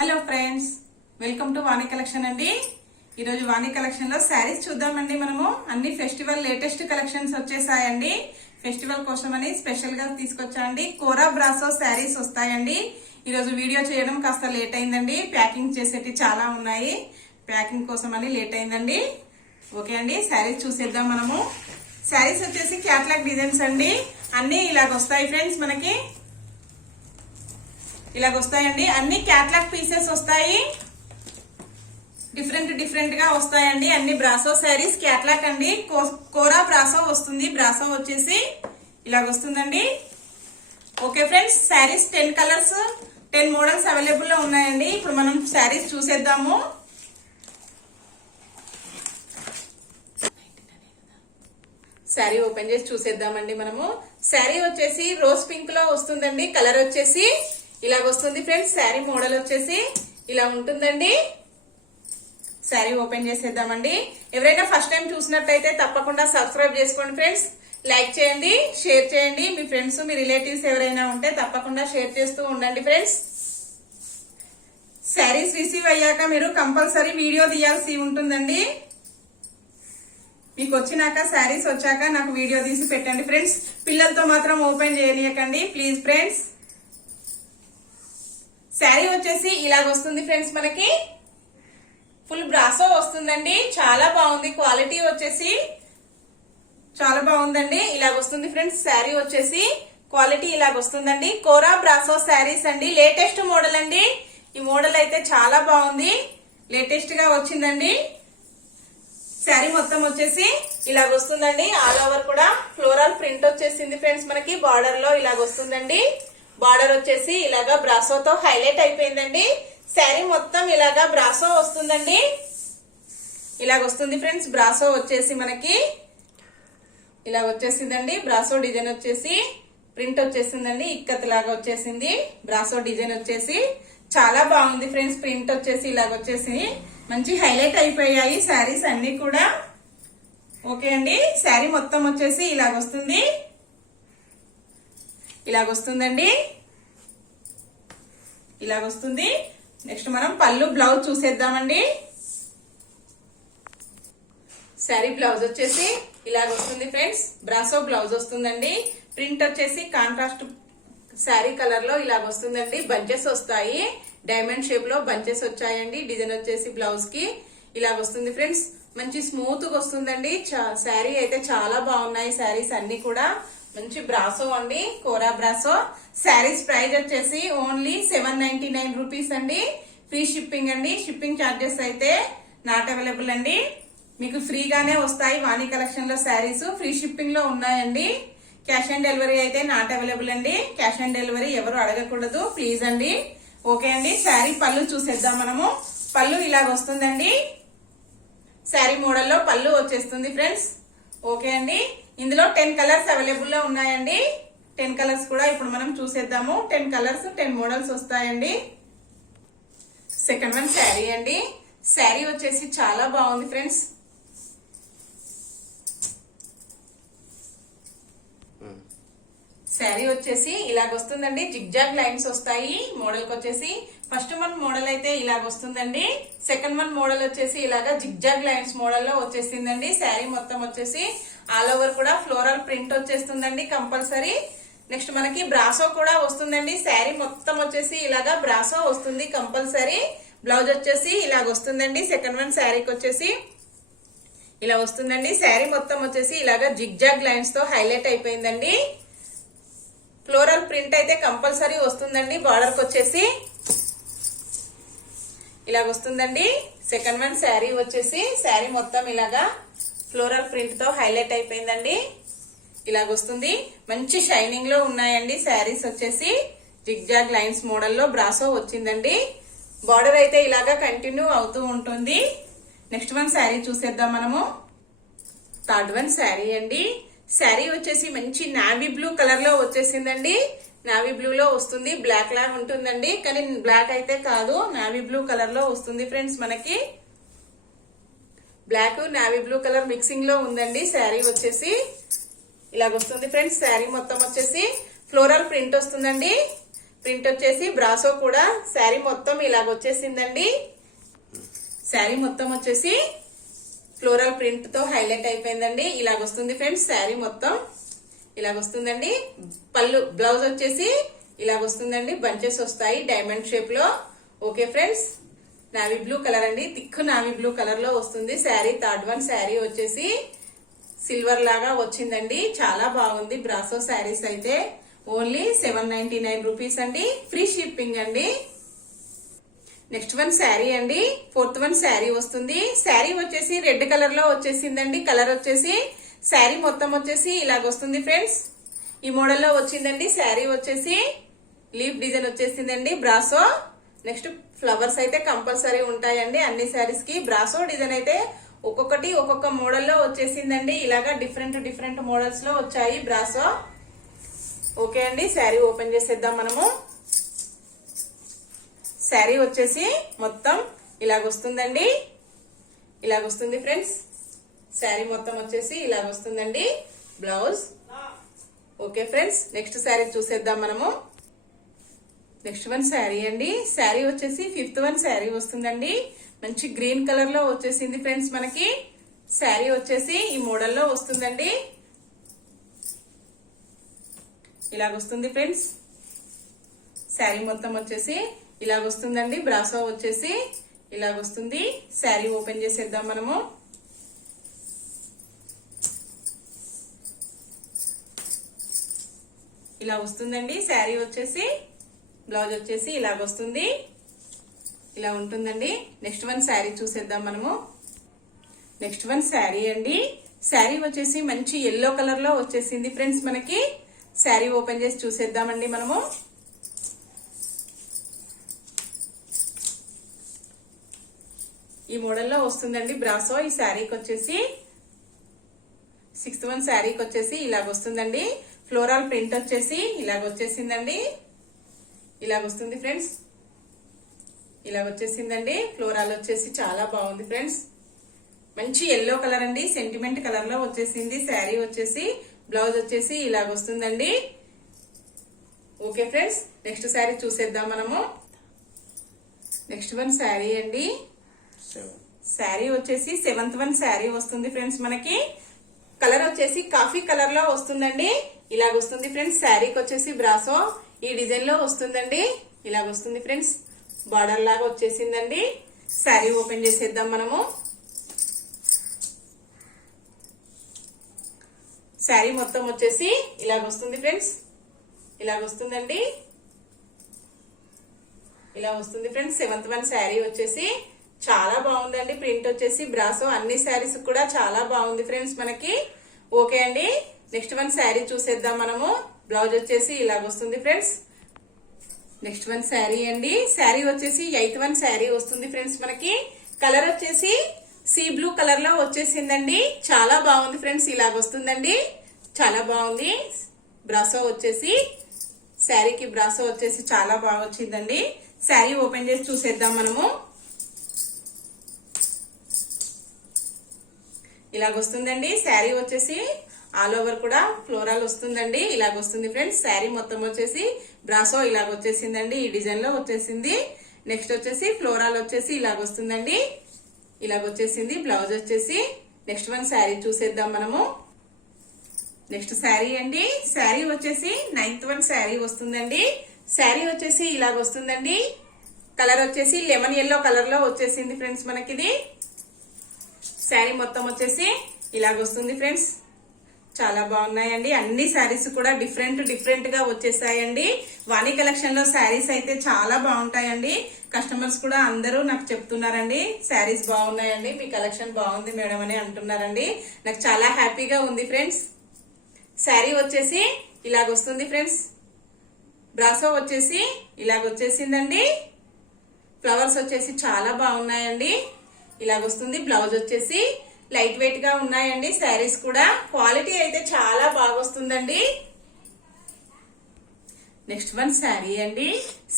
Hello friends, welcome to Vani collection అండి. ఈరోజు వాణి collection లో శారీస్ చూద్దామండి. మనము అన్ని ఫెస్టివల్ లేటెస్ట్ కలెక్షన్స్ వచ్చేసాయండి. ఫెస్టివల్ కోసం అని స్పెషల్ గా తీసుకొచ్చాండి. కోరా బ్రాసో శారీస్ వస్తాయండి. ఈరోజు వీడియో చేయడం కాస్త లేట్ అయిందండి. ప్యాకింగ్ చేసేటి చాలా ఉన్నాయి. ప్యాకింగ్ కోసం అని లేట్ అయిందండి. ఓకే అండి, శారీస్ చూసేద్దాం మనము. శారీస్ వచ్చేసి క్యాట్లాగ్ డిజైన్స్ అండి. అన్ని ఇలాగొస్తాయి ఫ్రెండ్స్. మనకి ఇలాగొస్తాయండి. అన్ని క్యాట్లాగ్ పీసెస్ వస్తాయి. డిఫరెంట్ గా వస్తాయండి. అన్ని బ్రాసో శారీస్ క్యాట్లాగ్ అండి. కోరా బ్రాసో వస్తుంది. బ్రాసో వచ్చేసి ఇలాగొస్తుందండి. Okay friends, saris 10 colours 10 models available లో ఉన్నాయండి. ఇప్పుడు మనం శారీస్ చూసేద్దాము. శారీ ఓపెన్ చేసి చూసేద్దామండి మనము. శారీ వచ్చేసి రోజ్ పింక్ లో వస్తుందండి. కలర్ వచ్చేసి ఇలాగొస్తుంది ఫ్రెండ్స్. శారీ మోడల్ వచ్చేసి ఇలా ఉంటుందండి. శారీ ఓపెన్ చేసేద్దామండి. ఎవరైనా ఫస్ట్ టైం చూసినట్టయితే తప్పకుండా సబ్స్క్రైబ్ చేసుకోండి ఫ్రెండ్స్. లైక్ చేయండి, షేర్ చేయండి. మీ ఫ్రెండ్స్, మీ రిలేటివ్స్ ఎవరైనా ఉంటే తప్పకుండా షేర్ చేస్తూ ఉండండి ఫ్రెండ్స్. శారీస్ రిసీవ్ అయ్యాక మీరు కంపల్సరీ వీడియో తీయాల్సి ఉంటుందండి. మీకు వచ్చినాక శారీస్ వచ్చాక నాకు వీడియో తీసి పెట్టండి ఫ్రెండ్స్. పిల్లలతో మాత్రం ఓపెన్ చేయనీయకండి ప్లీజ్ ఫ్రెండ్స్. శారీ వచ్చేసి ఇలాగొస్తుంది ఫ్రెండ్స్. మనకి ఫుల్ బ్రాసో వస్తుందండి. చాలా బాగుంది. క్వాలిటీ వచ్చేసి చాలా బాగుందండి. ఇలాగొస్తుంది ఫ్రెండ్స్. శారీ వచ్చేసి క్వాలిటీ ఇలాగొస్తుందండి. కోరా బ్రాసో శారీస్ అండి. లేటెస్ట్ మోడల్ అండి. ఈ మోడల్ అయితే చాలా బాగుంది. లేటెస్ట్ గా వచ్చిందండి. శారీ మొత్తం వచ్చేసి ఇలాగొస్తుందండి. ఆల్ ఓవర్ కూడా ఫ్లోరల్ ప్రింట్ వచ్చేసింది ఫ్రెండ్స్. మనకి బార్డర్ లో ఇలాగొస్తుందండి. బార్డర్ వచ్చేసి ఇలాగా బ్రాసోతో హైలైట్ అయిపోయిందండి. శారీ మొత్తం ఇలాగా బ్రాసో వస్తుందండి. ఇలాగొస్తుంది ఫ్రెండ్స్. బ్రాసో వచ్చేసి మనకి ఇలా వచ్చేసిందండి. బ్రాసో డిజైన్ వచ్చేసి ప్రింట్ వచ్చేసిందండి. ఇక్కత్ లాగా వచ్చేసింది. బ్రాసో డిజైన్ వచ్చేసి చాలా బాగుంది ఫ్రెండ్స్. ప్రింట్ వచ్చేసి ఇలాగొచ్చేసి మంచి హైలైట్ అయిపోయాయి శారీస్ అన్ని కూడా. ఓకే అండి, శారీ మొత్తం వచ్చేసి ఇలాగొస్తుంది. ఇలాగొస్తుందండి. ఇలాగొస్తుంది. నెక్స్ట్ మనం పళ్ళు బ్లౌజ్ చూసేద్దామండి. శారీ బ్లౌజ్ వచ్చేసి ఇలాగొస్తుంది ఫ్రెండ్స్. బ్రాసో బ్లౌజ్ వస్తుందండి. ప్రింట్ వచ్చేసి కాంట్రాస్ట్ శారీ కలర్ లో ఇలాగొస్తుందండి. బంచెస్ వస్తాయి. డైమండ్ షేప్ లో బంచెస్ వచ్చాయండి. డిజైన్ వచ్చేసి బ్లౌజ్ కి ఇలాగొస్తుంది ఫ్రెండ్స్. మంచి స్మూత్ గా వస్తుందండి. శారీ అయితే చాలా బాగున్నాయి. శారీస్ అన్ని కూడా మంచి బ్రాసో అండి. కోరా బ్రాసో శారీస్ ప్రైస్ వచ్చేసి ఓన్లీ 799 రూపీస్ అండి. ఫ్రీ షిప్పింగ్ అండి. షిప్పింగ్ ఛార్జెస్ అయితే నాట్ అవైలబుల్ అండి. మీకు ఫ్రీగానే వస్తాయి. వాణి కలెక్షన్ లో శారీస్ ఫ్రీ షిప్పింగ్ లో ఉన్నాయండి. క్యాష్ ఆన్ డెలివరీ అయితే నాట్ అవైలబుల్ అండి. క్యాష్ ఆన్ డెలివరీ ఎవరు అడగకూడదు ప్లీజ్ అండి. ఓకే అండి, శారీ పళ్ళు చూసేద్దాం మనము. పళ్ళు ఇలాగ వస్తుందండి. శారీ మోడల్లో పళ్ళు వచ్చేస్తుంది ఫ్రెండ్స్. ఓకే అండి, ఇందులో 10 కలర్స్ అవైలబుల్ లో ఉన్నాయండి. 10 కలర్స్ కూడా ఇప్పుడు మనం చూసేద్దాము. 10 కలర్స్ 10 మోడల్స్ వస్తాయండి. సెకండ్ వన్ శారీ అండి. శారీ వచ్చేసి చాలా బాగుంది ఫ్రెండ్స్. శారీ వచ్చేసి ఇలాగొస్తుందండి. జిగ్జాగ్ లైన్స్ వస్తాయి. మోడల్ కి వచ్చేసి ఫస్ట్ వన్ మోడల్ అయితే ఇలాగొస్తుందండి. సెకండ్ వన్ మోడల్ వచ్చేసి ఇలాగా జిగ్జాగ్ లైన్స్ మోడల్ లో వచ్చేసిందండి. శారీ మొత్తం వచ్చేసి ఆల్ ఓవర్ కూడా ఫ్లోరల్ ప్రింట్ వచ్చేస్తుందండి కంపల్సరీ. నెక్స్ట్ మనకి బ్రాసో కూడా వస్తుందండి. శారీ మొత్తం వచ్చేసి ఇలాగా బ్రాసో వస్తుంది కంపల్సరీ. బ్లౌజ్ వచ్చేసి ఇలాగ వస్తుందండి. సెకండ్ వన్ శారీకి వచ్చేసి ఇలా వస్తుందండి. శారీ మొత్తం వచ్చేసి ఇలాగా జిగ్జాగ్ లైన్స్ తో హైలైట్ అయిపోయిందండి. ఫ్లోరల్ ప్రింట్ అయితే కంపల్సరీ వస్తుందండి. బార్డర్ కి వచ్చేసి ఇలాగ వస్తుందండి. సెకండ్ వన్ శారీ వచ్చేసి శారీ మొత్తం ఇలాగా ఫ్లోరల్ ప్రింట్ తో హైలైట్ అయిపోయిందండి. ఇలాగొస్తుంది. మంచి షైనింగ్ లో ఉన్నాయండి శారీస్ వచ్చేసి. జిగ్జాగ్ లైన్స్ మోడల్లో బ్రాసో వచ్చిందండి. బార్డర్ అయితే ఇలాగా కంటిన్యూ అవుతూ ఉంటుంది. నెక్స్ట్ వన్ శారీ చూసేద్దాం మనము. థర్డ్ వన్ శారీ అండి. శారీ వచ్చేసి మంచి నావీ బ్లూ కలర్ లో వచ్చేసిందండి. నావీ బ్లూ లో వస్తుంది. బ్లాక్ లాగా ఉంటుందండి, కానీ బ్లాక్ అయితే కాదు. నావీ బ్లూ కలర్ లో వస్తుంది ఫ్రెండ్స్. మనకి black navy blue colour mixing లో ఉందండి. శారీ వచ్చేసి ఇలాగొస్తుంది ఫ్రెండ్స్. శారీ మొత్తం వచ్చేసి ఫ్లోరల్ ప్రింట్ వస్తుందండి. ప్రింట్ వచ్చేసి బ్రాసో కూడా శారీ మొత్తం ఇలాగ వచ్చేసిందండి. శారీ మొత్తం వచ్చేసి ఫ్లోరల్ ప్రింట్ తో హైలైట్ అయిపోయిందండి. ఇలాగ వస్తుంది ఫ్రెండ్స్ శారీ మొత్తం ఇలాగ వస్తుందండి. పళ్ళు బ్లౌజ్ వచ్చేసి ఇలాగ వస్తుందండి. బంచెస్ వస్తాయి డైమండ్ షేప్ లో. Okay friends, navy blue colour అండి, థిక్ నావీ బ్లూ కలర్ లో వస్తుంది శారీ. థర్డ్ వన్ శారీ వచ్చేసి సిల్వర్ లాగా వచ్చిందండి. చాలా బాగుంది బ్రాసో శారీస్ అయితే. ఓన్లీ 799 రూపీస్ అండి, ఫ్రీ షిప్పింగ్ అండి. నెక్స్ట్ వన్ శారీ అండి, ఫోర్త్ వన్ శారీ వస్తుంది. శారీ వచ్చేసి రెడ్ కలర్ లో వచ్చేసిందండి. కలర్ వచ్చేసి శారీ మొత్తం వచ్చేసి ఇలాగ వస్తుంది ఫ్రెండ్స్. ఈ మోడల్ లో వచ్చిందండి. శారీ వచ్చేసి లీఫ్ డిజైన్ వచ్చేసిందండి బ్రాసో. నెక్స్ట్ ఫ్లవర్స్ అయితే కంపల్సరీ ఉంటాయండి అన్ని శారీస్ కి. బ్రాసో డిజైన్ అయితే ఒక్కొక్కటి ఒక్కొక్క మోడల్ లో వచ్చేసిందండి. ఇలాగా డిఫరెంట్ మోడల్స్ లో వచ్చాయి బ్రాసో. ఓకే అండి, శారీ ఓపెన్ చేసేద్దాం మనము. శారీ వచ్చేసి మొత్తం ఇలాగ వస్తుందండి. ఇలాగ వస్తుంది ఫ్రెండ్స్. శారీ మొత్తం వచ్చేసి ఇలాగ వస్తుందండి blouse. Okay friends, next sari చూసేద్దాం మనము. నెక్స్ట్ వన్ శారీ అండి. శారీ వచ్చేసి ఫిఫ్త్ వన్ శారీ వస్తుందండి. మంచి గ్రీన్ కలర్ లో వచ్చేసింది ఫ్రెండ్స్ మనకి. శారీ వచ్చేసి ఈ మోడల్లో వస్తుందండి. ఇలాగ వస్తుంది ఫ్రెండ్స్. శారీ మొత్తం వచ్చేసి ఇలాగ వస్తుందండి. బ్రాసో వచ్చేసి ఇలాగ వస్తుంది. శారీ ఓపెన్ చేసేద్దాం మనము. ఇలా వస్తుందండి శారీ వచ్చేసి. బ్లౌజ్ వచ్చేసి ఇలాగ వస్తుంది. ఇలా ఉంటుందండి. నెక్స్ట్ వన్ శారీ చూసేద్దాం మనము. నెక్స్ట్ వన్ శారీ అండి. శారీ వచ్చేసి మంచి ఎల్లో కలర్ లో వచ్చేసింది ఫ్రెండ్స్ మనకి. శారీ ఓపెన్ చేసి చూసేద్దామండి మనము. ఈ మోడల్లో వస్తుందండి బ్రాసో. ఈ శారీకి వచ్చేసి సిక్స్త్ వన్ శారీకి వచ్చేసి ఇలాగ వస్తుందండి. ఫ్లోరల్ ప్రింట్ వచ్చేసి ఇలాగ వచ్చేసిందండి. ఇలాగ వస్తుంది ఫ్రెండ్స్. ఇలాగ వచ్చేసిందండి. ఫ్లోరల్ వచ్చేసి చాలా బాగుంది ఫ్రెండ్స్. మంచి ఎల్లో కలర్ అండి, సెంటిమెంట్ కలర్ లో వచ్చేసింది శారీ వచ్చేసి. బ్లౌజ్ వచ్చేసి ఇలాగ వస్తుందండి. ఓకే ఫ్రెండ్స్, నెక్స్ట్ శారీ చూసేద్దాం మనము. నెక్స్ట్ వన్ శారీ అండి. శారీ వచ్చేసి సెవెంత్ వన్ శారీ వస్తుంది ఫ్రెండ్స్ మనకి. కలర్ వచ్చేసి కాఫీ కలర్ లో వస్తుందండి. ఇలాగ వస్తుంది ఫ్రెండ్స్. శారీకి వచ్చేసి బ్రాసో ఈ డిజైన్ లో వస్తుందండి. ఇలాగ వస్తుంది ఫ్రెండ్స్. బార్డర్ లాగా వచ్చేసిందండి. శారీ ఓపెన్ చేసేద్దాం మనము. శారీ మొత్తం వచ్చేసి ఇలాగ వస్తుంది ఫ్రెండ్స్. ఇలాగ వస్తుందండి. ఇలా వస్తుంది ఫ్రెండ్స్. సెవెంత్ వన్ శారీ వచ్చేసి చాలా బాగుందండి. ప్రింట్ వచ్చేసి బ్రాసో అన్ని శారీస్ కూడా చాలా బాగుంది ఫ్రెండ్స్ మనకి. ఓకే అండి, నెక్స్ట్ వన్ శారీ చూసేద్దాం మనము. బ్లౌజ్ వచ్చేసి ఇలాగ వస్తుంది ఫ్రెండ్స్. నెక్స్ట్ వన్ శారీ అండి. శారీ వచ్చేసి ఎయిత్ వన్ శారీ వస్తుంది ఫ్రెండ్స్ మనకి. కలర్ వచ్చేసి సీ బ్లూ కలర్ లో వచ్చేసిందండి. చాలా బాగుంది ఫ్రెండ్స్. ఇలాగ వస్తుందండి. చాలా బాగుంది. బ్రాసో వచ్చేసి శారీకి బ్రాసో వచ్చేసి చాలా బాగా వచ్చిందండి. శారీ ఓపెన్ చేసి చూసేద్దాం మనము. ఇలాగ వస్తుందండి. శారీ వచ్చేసి ఆల్ ఓవర్ కూడా ఫ్లోరల్ వస్తుందండి. ఇలాగ వస్తుంది ఫ్రెండ్స్. శారీ మొత్తం వచ్చేసి బ్రాసో ఇలాగ వచ్చేసిందండి. ఈ డిజైన్ లో వచ్చేసింది. నెక్స్ట్ వచ్చేసి ఫ్లోరల్ వచ్చేసి ఇలాగ వస్తుందండి. ఇలాగ వచ్చేసింది. బ్లౌజ్ వచ్చేసి నెక్స్ట్ వన్ శారీ చూసేద్దాం మనము. నెక్స్ట్ శారీ అండి. శారీ వచ్చేసి నైన్త్ వన్ శారీ వస్తుందండి. శారీ వచ్చేసి ఇలాగ వస్తుందండి. కలర్ వచ్చేసి లెమన్ ఎల్లో కలర్ లో వచ్చేసింది ఫ్రెండ్స్ మనకిది. శారీ మొత్తం వచ్చేసి ఇలాగ వస్తుంది ఫ్రెండ్స్. చాలా బాగున్నాయండి. అన్ని శారీస్ కూడా డిఫరెంట్ గా వచ్చేసాయండి. వాణి కలెక్షన్ లో శారీస్ అయితే చాలా బాగుంటాయండి. కస్టమర్స్ కూడా అందరూ నాకు చెప్తున్నారండి శారీస్ బాగున్నాయండి, మీ కలెక్షన్ బాగుంది మేడం అని అంటున్నారండి. నాకు చాలా హ్యాపీగా ఉంది ఫ్రెండ్స్. శారీ వచ్చేసి ఇలాగ వస్తుంది ఫ్రెండ్స్. బ్రాసో వచ్చేసి ఇలాగ వచ్చేసిందండి. ఫ్లవర్స్ వచ్చేసి చాలా బాగున్నాయండి. ఇలాగ వస్తుంది. బ్లౌజ్ వచ్చేసి లైట్ వెయిట్ గా ఉన్నాయండి శారీస్ కూడా. క్వాలిటీ అయితే చాలా బాగా వస్తుందండి. నెక్స్ట్ వన్ శారీ అండి.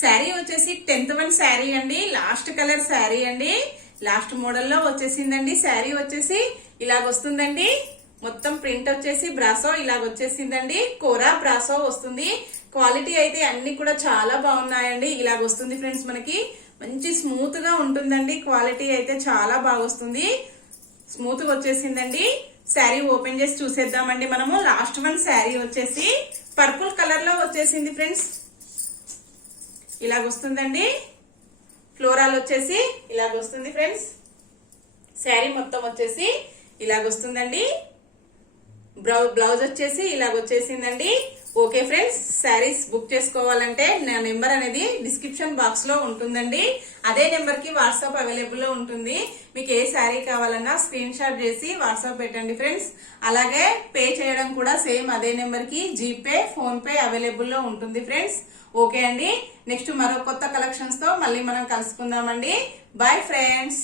శారీ వచ్చేసి 10th వన్ శారీ అండి. లాస్ట్ కలర్ శారీ అండి. లాస్ట్ మోడల్ లో వచ్చేసిందండి. శారీ వచ్చేసి ఇలాగ వస్తుందండి. మొత్తం ప్రింట్ వచ్చేసి బ్రాసో ఇలాగ వచ్చేసిందండి. కోరా బ్రాసో వస్తుంది. క్వాలిటీ అయితే అన్ని కూడా చాలా బాగున్నాయండి. ఇలాగ వస్తుంది ఫ్రెండ్స్, మనకి మంచి స్మూత్ గా ఉంటుందండి. క్వాలిటీ అయితే చాలా బాగా వస్తుంది, స్మూత్ గా వచ్చేసిందండి. శారీ ఓపెన్ చేసి చూసేద్దామండి మనము. లాస్ట్ వన్ శారీ వచ్చేసి పర్పుల్ కలర్ లో వచ్చేసింది ఫ్రెండ్స్. ఇలాగ వస్తుందండి. ఫ్లోరాల్ వచ్చేసి ఇలాగ వస్తుంది ఫ్రెండ్స్. శారీ మొత్తం వచ్చేసి ఇలాగ వస్తుందండి. బ్లౌజ్ వచ్చేసి ఇలాగ వచ్చేసిందండి. ఓకే ఫ్రెండ్స్, శారీస్ బుక్ చేసుకోవాలంటే నా నెంబర్ అనేది డిస్క్రిప్షన్ బాక్స్ లో ఉంటుందండి. అదే నెంబర్ కి వాట్సాప్ అవైలబుల్ లో ఉంటుంది. మీకు ఏ శారీ కావాలన్నా స్క్రీన్ షాట్ చేసి వాట్సాప్ పెట్టండి ఫ్రెండ్స్. అలాగే పే చేయడం కూడా సేమ్ అదే నెంబర్ కి జీపే, ఫోన్ పే అవైలబుల్ లో ఉంటుంది ఫ్రెండ్స్. ఓకే అండి, నెక్స్ట్ మరో కొత్త కలెక్షన్స్ తో మళ్ళీ మనం కలుసుకుందామండి. Bye friends.